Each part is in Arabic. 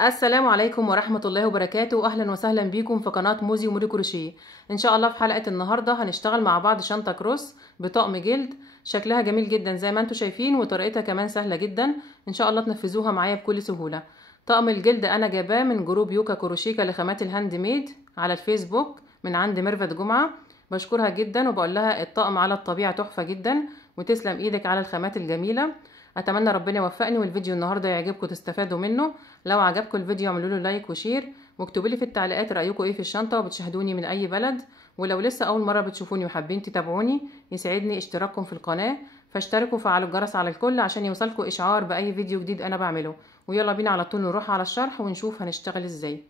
السلام عليكم ورحمة الله وبركاته. أهلا وسهلا بيكم في قناة موزي ومودي كروشيه. إن شاء الله في حلقة النهاردة هنشتغل مع بعض شنطة كروس بطقم جلد. شكلها جميل جدا زي ما انتم شايفين، وطريقتها كمان سهلة جدا. إن شاء الله تنفذوها معايا بكل سهولة. طقم الجلد أنا جايباه من جروب يوكا كروشيكا لخامات الهاند ميد على الفيسبوك من عند ميرفت جمعة. بشكرها جدا وبقول لها الطقم على الطبيعة تحفة جدا، وتسلم ايدك على الخامات الجميلة. اتمنى ربنا يوفقني والفيديو النهارده يعجبكم تستفادوا منه. لو عجبكم الفيديو اعملوا له لايك وشير، واكتبوا لي في التعليقات رايكم ايه في الشنطه، وبتشاهدوني من اي بلد. ولو لسه اول مره بتشوفوني وحابين تتابعوني يسعدني اشتراككم في القناه، فاشتركوا وفعلوا الجرس على الكل عشان يوصلكم اشعار باي فيديو جديد انا بعمله. ويلا بينا على طول نروح على الشرح ونشوف هنشتغل ازاي.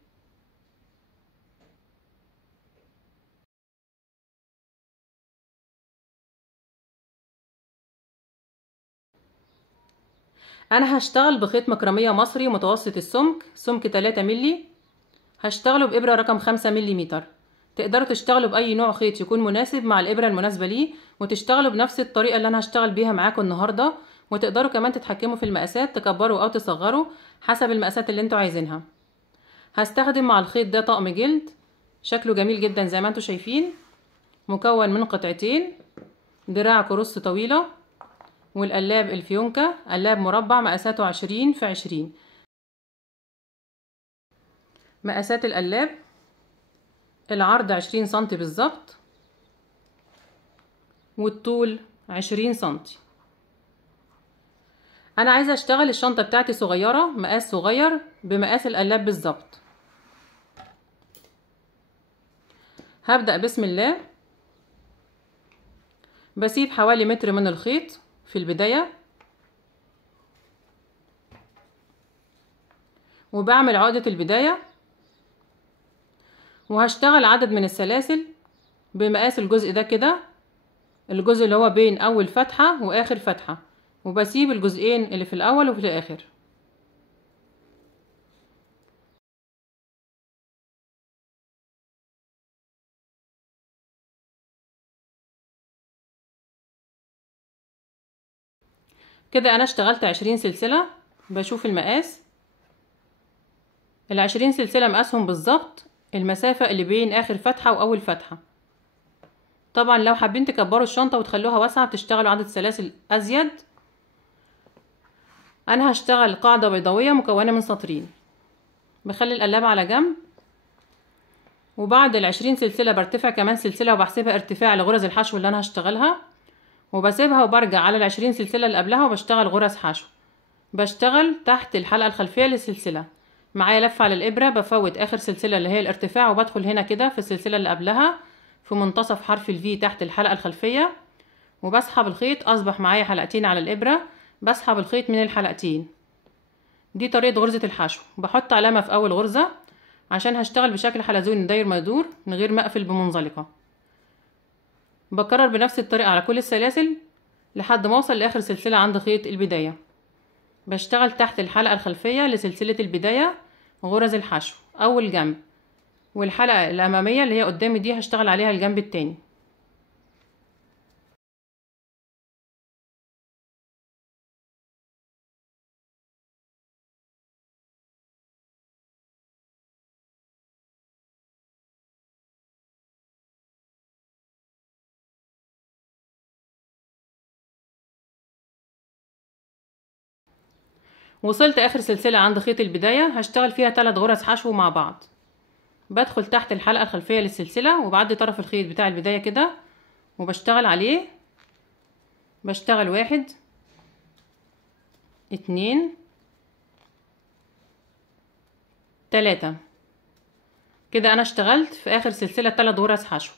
انا هشتغل بخيط مكرميه مصري متوسط السمك، سمك 3 مللي. هشتغله بإبرة رقم 5 ملم. تقدروا تشتغلوا بأي نوع خيط يكون مناسب مع الإبرة المناسبة ليه، وتشتغلوا بنفس الطريقة اللي أنا هشتغل بيها معاكم النهاردة. وتقدروا كمان تتحكموا في المقاسات، تكبروا أو تصغروا حسب المقاسات اللي انتوا عايزينها. هستخدم مع الخيط ده طقم جلد شكله جميل جدا زي ما انتوا شايفين، مكون من قطعتين، دراع كروس طويلة، والقلاب الفيونكة قلاب مربع مقاساته 20 في 20. مقاسات القلاب: العرض 20 سنتي بالظبط، والطول 20 سنتي. انا عايزه اشتغل الشنطه بتاعتي صغيره، مقاس صغير بمقاس القلاب بالظبط. هبدأ بسم الله، بسيب حوالي متر من الخيط في البدايه، وبعمل عقده البدايه، وهشتغل عدد من السلاسل بمقاس الجزء ده كده، الجزء اللي هو بين اول فتحه واخر فتحه، وبسيب الجزئين اللي في الاول وفي الاخر. كده انا اشتغلت 20 سلسله. بشوف المقاس، ال20 سلسله مقاسهم بالظبط المسافه اللي بين اخر فتحه واول فتحه. طبعا لو حابين تكبروا الشنطه وتخلوها واسعه تشتغلوا عدد سلاسل ازيد. انا هشتغل قاعده بيضاويه مكونه من سطرين. بخلي القلابه على جنب، وبعد ال20 سلسله برتفع كمان سلسله وبحسبها ارتفاع لغرز الحشو اللي انا هشتغلها، وبسيبها وبرجع على ال20 سلسله اللي قبلها وبشتغل غرز حشو. بشتغل تحت الحلقه الخلفيه للسلسله. معايا لفه على الابره، بفوت اخر سلسله اللي هي الارتفاع وبدخل هنا كده في السلسله اللي قبلها في منتصف حرف الفي تحت الحلقه الخلفيه، وبسحب الخيط. اصبح معايا حلقتين على الابره، بسحب الخيط من الحلقتين. دي طريقه غرزه الحشو. بحط علامه في اول غرزه عشان هشتغل بشكل حلزوني داير ما يدور من غير ما اقفل بمنزلقه. بكرر بنفس الطريقه على كل السلاسل لحد ما اوصل لاخر سلسله عند خيط البدايه. بشتغل تحت الحلقه الخلفيه لسلسله البدايه غرز الحشو اول جنب، والحلقه الاماميه اللي هي قدامي دي هشتغل عليها الجنب التاني. وصلت اخر سلسله عند خيط البدايه، هشتغل فيها 3 غرز حشو مع بعض. بدخل تحت الحلقه الخلفيه للسلسله وبعدي طرف الخيط بتاع البدايه كده وبشتغل عليه. بشتغل 1 2 3. كده انا اشتغلت في اخر سلسله 3 غرز حشو.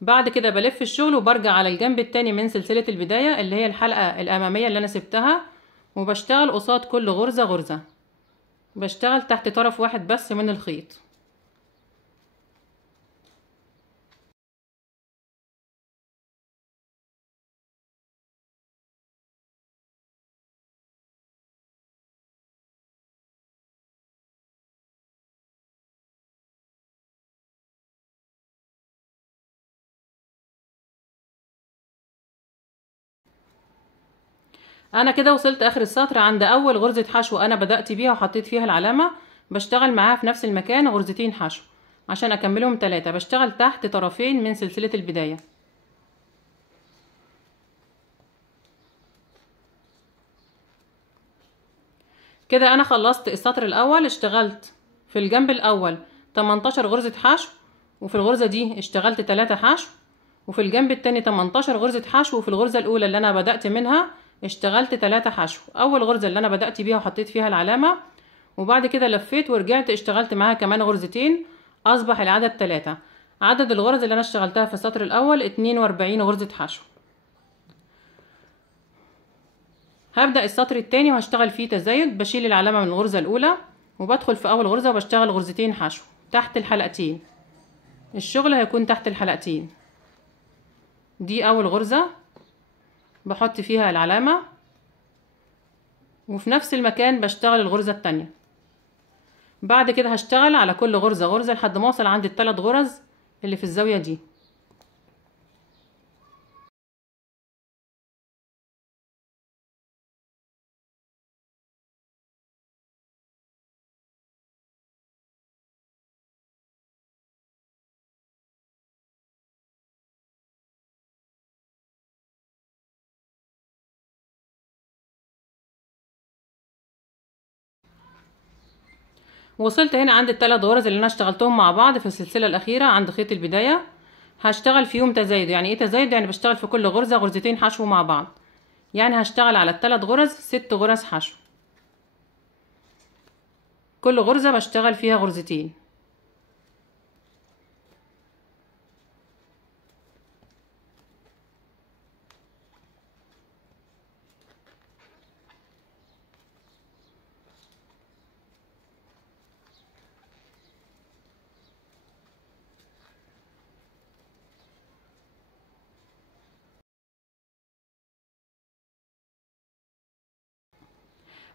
بعد كده بلف الشغل وبرجع على الجنب التاني من سلسله البدايه اللي هي الحلقه الاماميه اللي انا سبتها، وبشتغل قصاد كل غرزه غرزه. بشتغل تحت طرف واحد بس من الخيط. انا كده وصلت اخر السطر عند اول غرزة حشو انا بدأت بيها وحطيت فيها العلامة. بشتغل معاها في نفس المكان غرزتين حشو عشان اكملهم 3. بشتغل تحت طرفين من سلسلة البداية. كده انا خلصت السطر الاول. اشتغلت في الجنب الاول 18 غرزة حشو، وفي الغرزة دي اشتغلت 3 حشو، وفي الجنب التاني 18 غرزة حشو، وفي الغرزة الاولى اللي انا بدأت منها اشتغلت 3 حشو. اول غرزة اللي انا بدأت بيها وحطيت فيها العلامة، وبعد كده لفيت ورجعت اشتغلت معاها كمان غرزتين، اصبح العدد 3. عدد الغرز اللي انا اشتغلتها في السطر الاول 42 غرزة حشو. هبدأ السطر التاني وهشتغل فيه تزايد. بشيل العلامة من الغرزة الاولى وبدخل في اول غرزة وبشتغل غرزتين حشو تحت الحلقتين. الشغل هيكون تحت الحلقتين. دي اول غرزة بحط فيها العلامة، وفي نفس المكان بشتغل الغرزة التانية. بعد كده هشتغل على كل غرزة غرزة لحد ما اوصل عند ال3 غرز اللي في الزاوية دي. وصلت هنا عند ال3 غرز اللي انا اشتغلتهم مع بعض في السلسلة الاخيرة عند خيط البداية. هشتغل فيهم تزايد. يعني ايه تزايد؟ يعني بشتغل في كل غرزة غرزتين حشو مع بعض. يعني هشتغل على ال3 غرز 6 غرز حشو. كل غرزة بشتغل فيها غرزتين.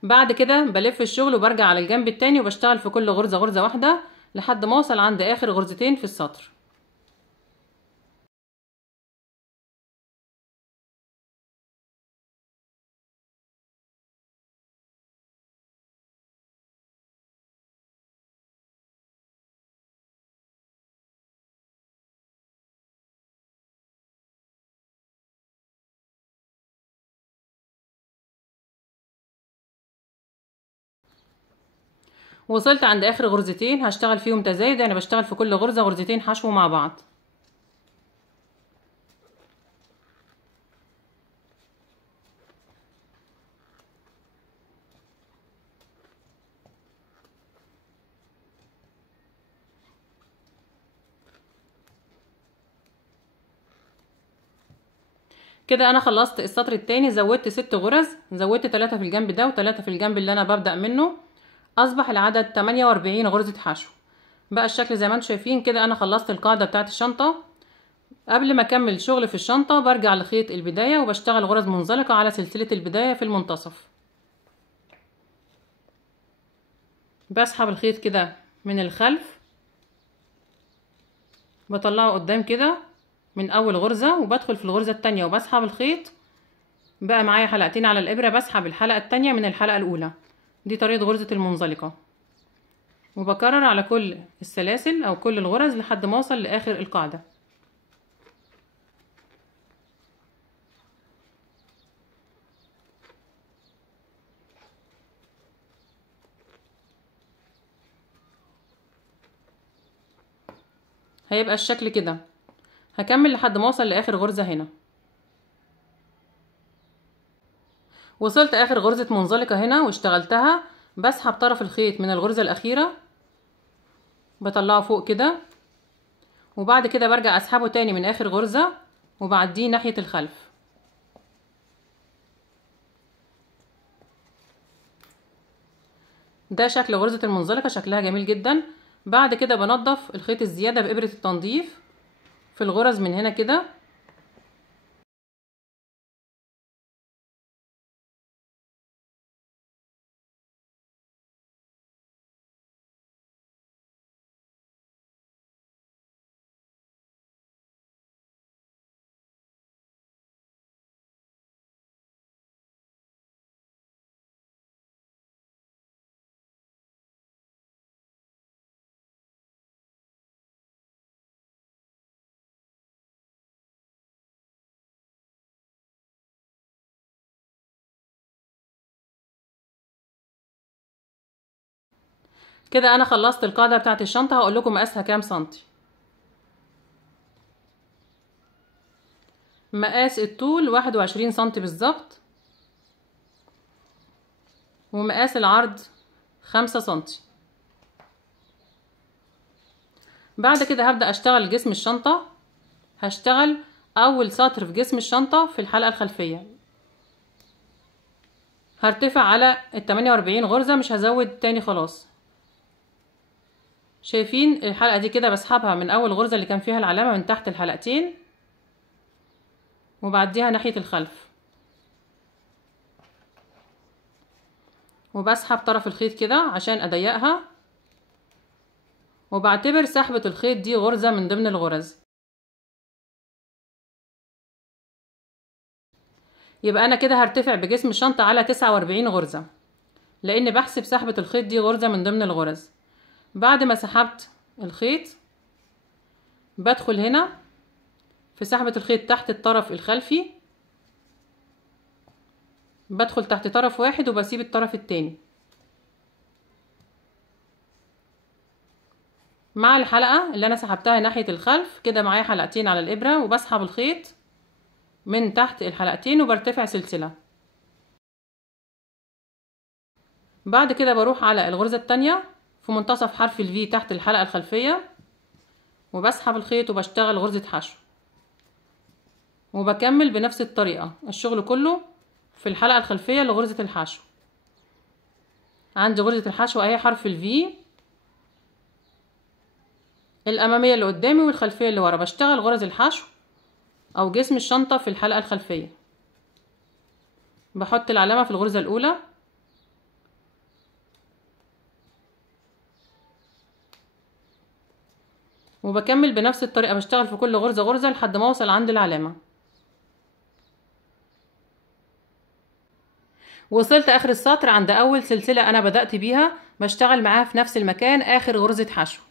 بعد كده بلف الشغل وبرجع على الجنب التاني وبشتغل في كل غرزة غرزة واحدة لحد ما اوصل عند اخر غرزتين في السطر. وصلت عند اخر غرزتين هشتغل فيهم تزايد. يعني بشتغل في كل غرزة غرزتين حشو مع بعض. كده انا خلصت السطر التاني. زودت 6 غرز، زودت 3 في الجنب ده و3 في الجنب اللي انا ببدأ منه، اصبح العدد 48 غرزة حشو. بقى الشكل زي ما انتم شايفين. كده انا خلصت القاعدة بتاعت الشنطة. قبل ما اكمل شغل في الشنطة برجع لخيط البداية وبشتغل غرز منزلقة على سلسلة البداية في المنتصف. بسحب الخيط كده من الخلف، بطلعه قدام كده من اول غرزة وبدخل في الغرزة التانية وبسحب الخيط. بقى معايا حلقتين على الابرة، بسحب الحلقة التانية من الحلقة الاولى. دي طريقة غرزة المنزلقة. وبكرر على كل السلاسل او كل الغرز لحد ما اوصل لاخر القاعدة. هيبقى الشكل كده. هكمل لحد ما اوصل لاخر غرزة هنا. وصلت اخر غرزة منزلقة هنا واشتغلتها. بسحب طرف الخيط من الغرزة الاخيرة، بطلعه فوق كده، وبعد كده برجع اسحبه تاني من اخر غرزة وبعديه ناحية الخلف. ده شكل غرزة المنزلقة، شكلها جميل جدا. بعد كده بنضف الخيط الزيادة بإبرة التنظيف في الغرز من هنا كده. كده انا خلصت القاعدة بتاعت الشنطة. هقول لكم مقاسها كام سنتي. مقاس الطول 21 سنتي بالظبط، ومقاس العرض 5 سنتي. بعد كده هبدأ اشتغل جسم الشنطة. هشتغل اول سطر في جسم الشنطة في الحلقة الخلفية. هرتفع على 48 غرزة، مش هزود تاني خلاص. شايفين الحلقة دي كده بسحبها من اول غرزة اللي كان فيها العلامة من تحت الحلقتين، وبعديها ناحية الخلف، وبسحب طرف الخيط كده عشان اضيقها، وبعتبر سحبة الخيط دي غرزة من ضمن الغرز. يبقى انا كده هرتفع بجسم الشنطة على 49 غرزة، لان بحسب سحبة الخيط دي غرزة من ضمن الغرز. بعد ما سحبت الخيط بدخل هنا في سحبة الخيط تحت الطرف الخلفي، بدخل تحت طرف واحد وبسيب الطرف التاني مع الحلقة اللي انا سحبتها ناحية الخلف. كده معايا حلقتين على الابرة، وبسحب الخيط من تحت الحلقتين وبرتفع سلسلة. بعد كده بروح على الغرزة التانية في منتصف حرف الفي تحت الحلقة الخلفية، وبسحب الخيط وبشتغل غرزة حشو، وبكمل بنفس الطريقة الشغل كله في الحلقة الخلفية لغرزة الحشو. عندي غرزة الحشو اهي حرف الفي الامامية اللي قدامي والخلفية اللي ورا. بشتغل غرز الحشو او جسم الشنطة في الحلقة الخلفية. بحط العلامة في الغرزة الاولى، وبكمل بنفس الطريقة. بشتغل في كل غرزة غرزة لحد ما اوصل عند العلامة. وصلت اخر السطر عند اول سلسلة انا بدأت بيها، بشتغل معاها في نفس المكان اخر غرزة حشو.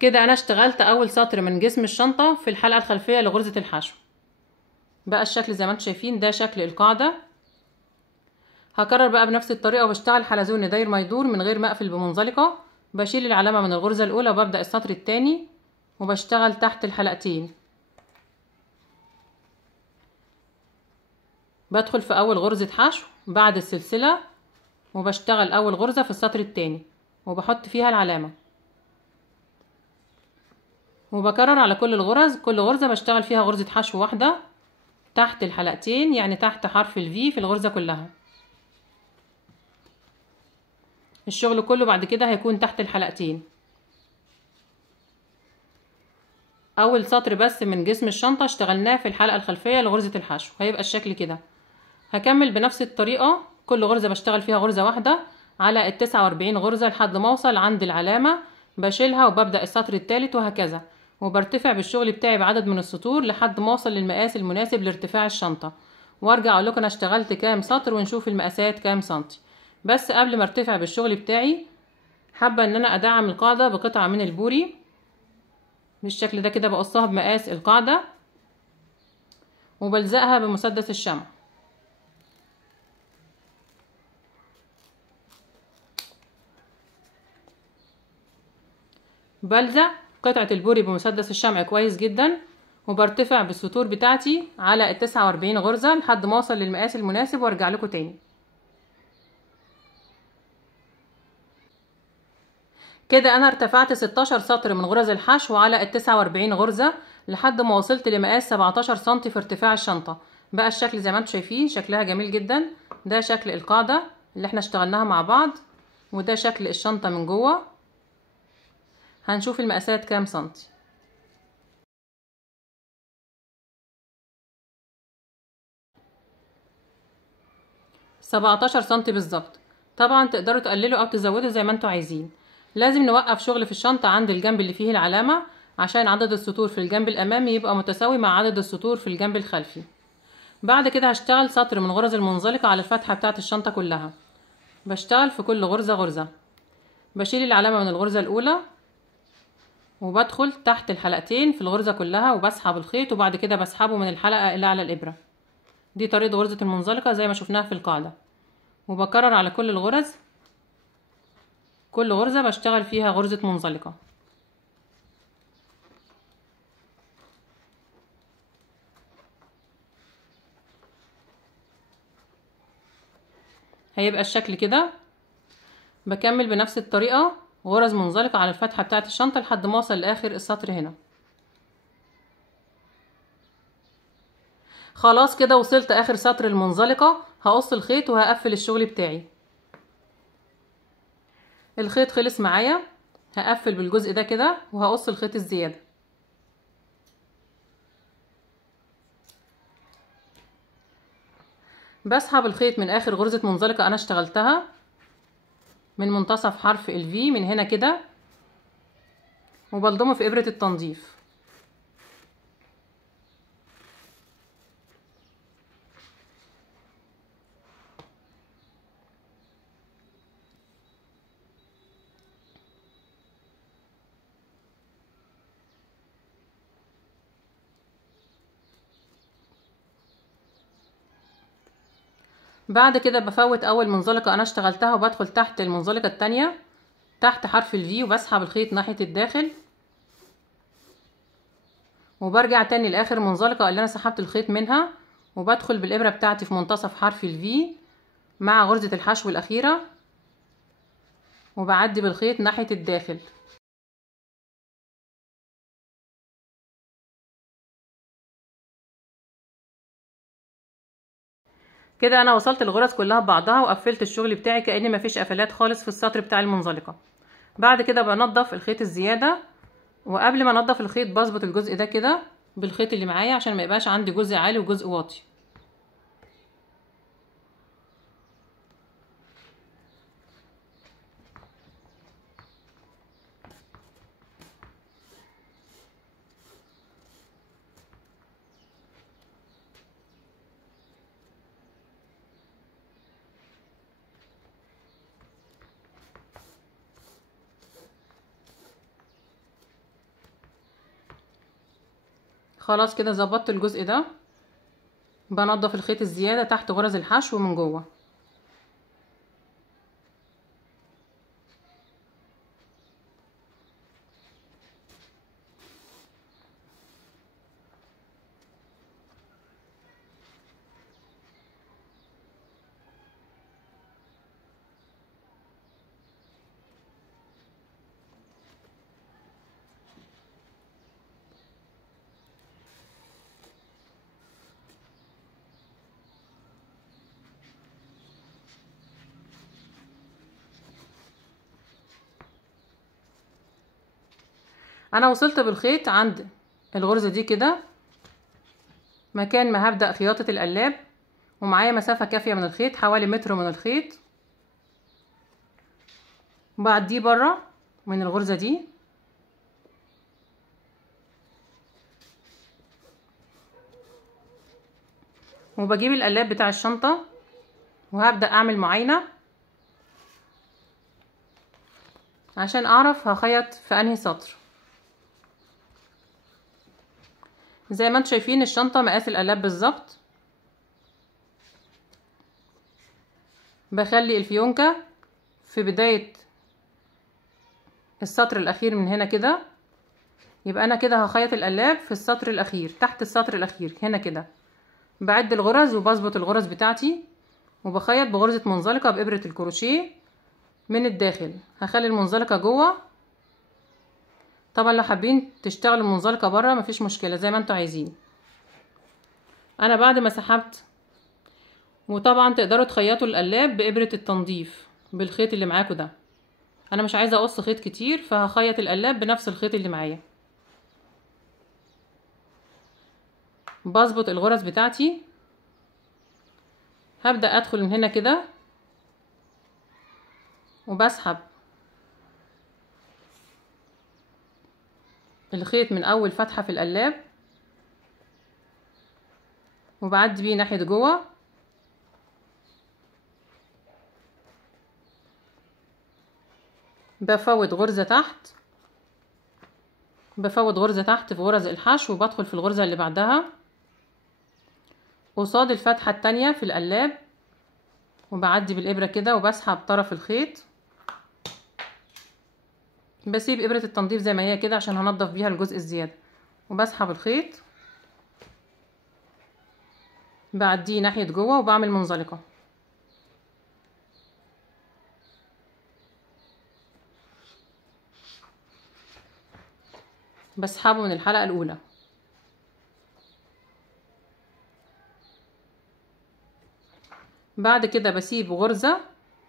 كده انا اشتغلت اول سطر من جسم الشنطة في الحلقة الخلفية لغرزة الحشو. بقى الشكل زي ما انتم شايفين، ده شكل القاعدة. هكرر بقى بنفس الطريقة وبشتغل حلزون داير ما يدور من غير ما اقفل بمنزلقة. بشيل العلامة من الغرزة الاولى وببدأ السطر التاني، وبشتغل تحت الحلقتين. بدخل في اول غرزة حشو بعد السلسلة، وبشتغل اول غرزة في السطر التاني وبحط فيها العلامة، وبكرر على كل الغرز. كل غرزة بشتغل فيها غرزة حشو واحدة تحت الحلقتين، يعني تحت حرف الفي في الغرزة كلها. الشغل كله بعد كده هيكون تحت الحلقتين. اول سطر بس من جسم الشنطة اشتغلناه في الحلقة الخلفية لغرزة الحشو، هيبقى الشكل كده. هكمل بنفس الطريقة، كل غرزة بشتغل فيها غرزة واحدة على 49 غرزة لحد ما اوصل عند العلامة. بشيلها وببدأ السطر الثالث وهكذا، وبرتفع بالشغل بتاعي بعدد من السطور لحد ما اوصل للمقاس المناسب لارتفاع الشنطة. وارجع اقول لكم انا اشتغلت كام سطر ونشوف المقاسات كام سنتي. بس قبل ما ارتفع بالشغل بتاعي حابة ان انا ادعم القاعدة بقطعة من البوري بالشكل ده كده. بقصها بمقاس القاعدة وبلزقها بمسدس الشمع. بلزق قطعة البوري بمسدس الشمع كويس جدا، وبرتفع بالسطور بتاعتي على 49 غرزة لحد ما اوصل للمقاس المناسب وارجع لكم تاني. كده انا ارتفعت 16 سطر من غرز الحشو على 49 غرزة لحد ما وصلت لمقاس 17 سنتي في ارتفاع الشنطة. بقى الشكل زي ما انتم شايفين، شكلها جميل جدا. ده شكل القاعدة اللي احنا اشتغلناها مع بعض، وده شكل الشنطة من جوه. هنشوف المقاسات كام سنتي. 17 سنتي بالظبط. طبعا تقدروا تقللوا او تزودوا زي ما انتوا عايزين. لازم نوقف شغل في الشنطة عند الجنب اللي فيه العلامة عشان عدد السطور في الجنب الامامي يبقى متساوي مع عدد السطور في الجنب الخلفي. بعد كده هشتغل سطر من غرز المنزلقة على الفتحة بتاعة الشنطة كلها. بشتغل في كل غرزة غرزة. بشيل العلامة من الغرزة الاولى وبدخل تحت الحلقتين في الغرزة كلها وبسحب الخيط، وبعد كده بسحبه من الحلقة اللي على الابرة. دي طريقة غرزة المنزلقة زي ما شفناها في القاعدة، وبكرر على كل الغرز كل غرزة بشتغل فيها غرزة منزلقة. هيبقى الشكل كده. بكمل بنفس الطريقة غرز منزلقة على الفتحة بتاعة الشنطة لحد ما اوصل لاخر السطر هنا. خلاص كده وصلت اخر سطر المنزلقة. هقص الخيط وهقفل الشغل بتاعي. الخيط خلص معايا. هقفل بالجزء ده كده وهقص الخيط الزيادة. بسحب الخيط من اخر غرزة منزلقة انا اشتغلتها من منتصف حرف الفي من هنا كده، وبلضمه في ابرة التنظيف. بعد كده بفوت اول منزلقة انا اشتغلتها وبدخل تحت المنزلقة التانية تحت حرف الفي، وبسحب الخيط ناحية الداخل، وبرجع تاني لاخر منزلقة اللي انا سحبت الخيط منها، وبدخل بالابرة بتاعتي في منتصف حرف الفي مع غرزة الحشو الاخيرة، وبعدي بالخيط ناحية الداخل. كده انا وصلت الغرز كلها ببعضها وقفلت الشغل بتاعي كأن مفيش قفلات خالص في السطر بتاع المنزلقة. بعد كده بنضف الخيط الزيادة، وقبل ما انضف الخيط بظبط الجزء ده كده بالخيط اللي معايا عشان ما يبقاش عندي جزء عالي وجزء واطي. خلاص كده ظبطت الجزء ده. بنضف الخيط الزيادة تحت غرز الحشو من جوه. انا وصلت بالخيط عند الغرزة دي كده مكان ما هبدأ خياطة القلاب، ومعايا مسافة كافية من الخيط حوالي متر من الخيط. بعديه بره من الغرزة دي، وبجيب القلاب بتاع الشنطة وهبدأ اعمل معاينة عشان اعرف هخيط في انهي سطر. زي ما انتم شايفين الشنطة مقاس القلاب بالظبط. بخلي الفيونكة في بداية السطر الاخير من هنا كده، يبقى انا كده هخيط القلاب في السطر الاخير تحت السطر الاخير هنا كده. بعد الغرز وبظبط الغرز بتاعتي وبخيط بغرزة منزلقة بإبرة الكروشيه من الداخل. هخلي المنزلقة جوه. طبعا لو حابين تشتغلوا المنزلقة بره مفيش مشكلة زي ما انتوا عايزين. انا بعد ما سحبت، وطبعا تقدروا تخيطوا القلاب بإبرة التنظيف بالخيط اللي معاكوا ده. انا مش عايزة اقص خيط كتير فهخيط القلاب بنفس الخيط اللي معايا. بظبط الغرز بتاعتي. هبدأ ادخل من هنا كده وبسحب الخيط من اول فتحة في القلاب وبعدي بيه ناحية جوه، بفوت غرزة تحت، بفوت غرزة تحت في غرز الحشو، وبدخل في الغرزة اللي بعدها قصاد الفتحة التانية في القلاب، وبعدي بالإبرة كده وبسحب طرف الخيط بسيب ابرة التنظيف زي ما هي كده عشان هنضف بيها الجزء الزيادة، وبسحب الخيط بعديه ناحية جوه وبعمل منزلقة. بسحبه من الحلقة الأولى. بعد كده بسيب غرزة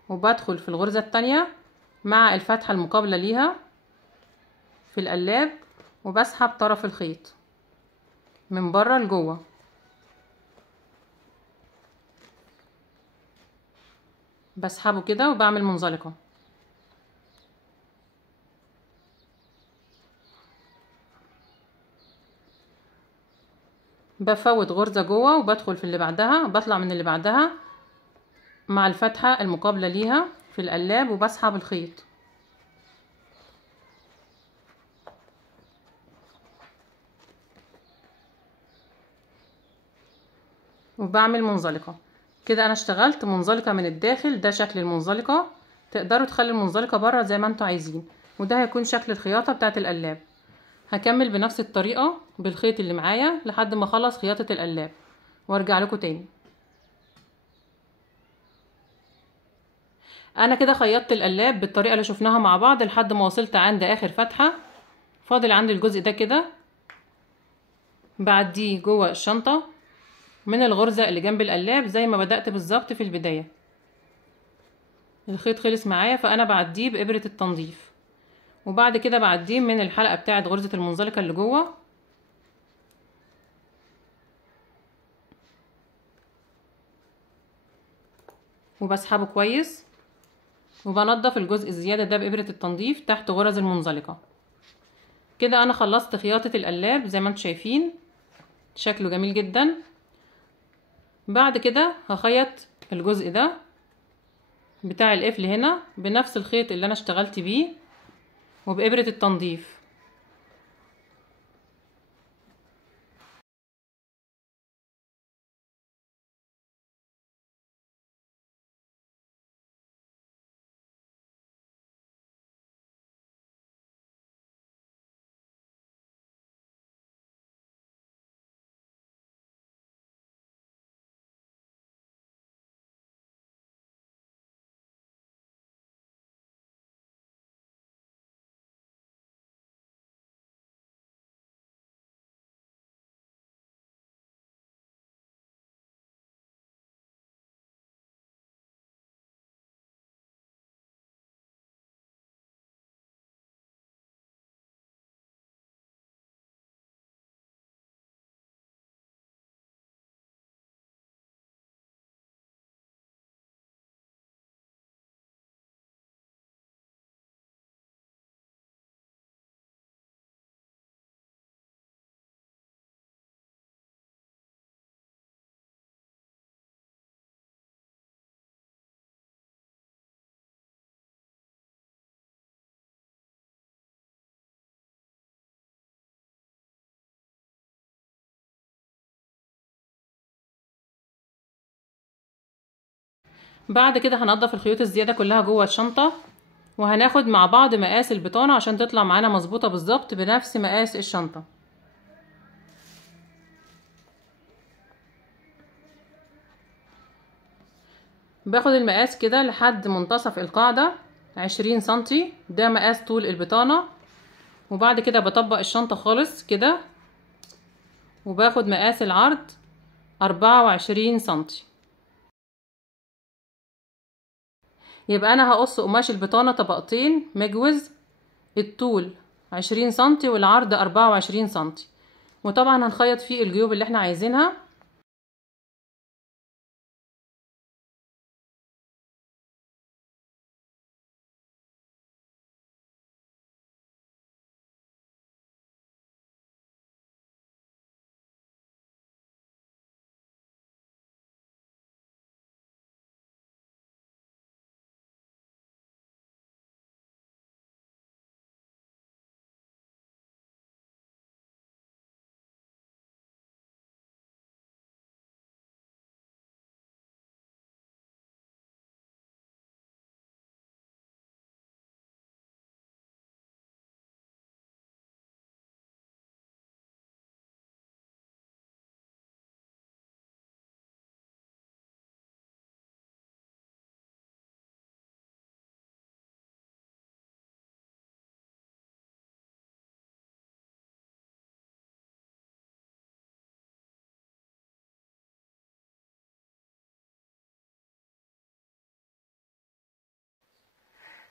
وبدخل في الغرزة التانية مع الفتحة المقابلة ليها في القلاب، وبسحب طرف الخيط من بره لجوه، بسحبه كده وبعمل منزلقة. بفوت غرزة جوه وبدخل في اللي بعدها، بطلع من اللي بعدها مع الفتحة المقابلة ليها في القلاب وبسحب الخيط، وبعمل منزلقة. كده انا اشتغلت منزلقة من الداخل، ده شكل المنزلقة. تقدروا تخلي المنزلقة بره زي ما انتوا عايزين، وده هيكون شكل الخياطة بتاعت القلاب. هكمل بنفس الطريقة بالخيط اللي معايا لحد ما اخلص خياطة القلاب وارجع لكم تاني. انا كده خيطت القلاب بالطريقة اللي شفناها مع بعض لحد ما وصلت عند اخر فتحة. فاضل عندي الجزء ده كده، بعديه جوه الشنطة من الغرزة اللي جنب القلاب زي ما بدأت بالظبط في البداية. الخيط خلص معايا فانا بعديه بإبرة التنظيف، وبعد كده بعديه من الحلقة بتاعت غرزة المنزلقة اللي جوه، وبسحبه كويس وبنضف الجزء الزيادة ده بإبرة التنظيف تحت غرز المنزلقة. كده انا خلصت خياطة القلاب زي ما انتم شايفين، شكله جميل جدا. بعد كده هخيط الجزء ده بتاع القفل هنا بنفس الخيط اللي انا اشتغلت بيه وبإبرة التنظيف. بعد كده هنضف الخيوط الزيادة كلها جوه الشنطة، وهناخد مع بعض مقاس البطانة عشان تطلع معانا مظبوطة بالظبط بنفس مقاس الشنطة. باخد المقاس كده لحد منتصف القاعدة 20 سنتي، ده مقاس طول البطانة. وبعد كده بطبق الشنطة خالص كده، وباخد مقاس العرض 24 سنتي. يبقى انا هقص قماش البطانة طبقتين مجوز، الطول 20 سنتي والعرض 24 سنتي، وطبعا هنخيط فيه الجيوب اللي احنا عايزينها.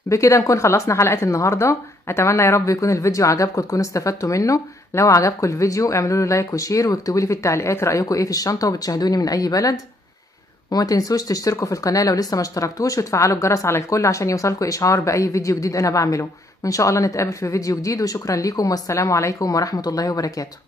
بكده نكون خلصنا حلقة النهاردة. اتمنى يا رب يكون الفيديو عجبكم، تكونوا استفدتوا منه. لو عجبكم الفيديو اعملوا له لايك وشير، واكتبوا لي في التعليقات رأيكم ايه في الشنطة وبتشاهدوني من اي بلد. وما تنسوش تشتركوا في القناة لو لسه ما اشتركتوش، وتفعلوا الجرس على الكل عشان يوصلكم اشعار باي فيديو جديد انا بعمله. وان شاء الله نتقابل في فيديو جديد، وشكرا ليكم والسلام عليكم ورحمة الله وبركاته.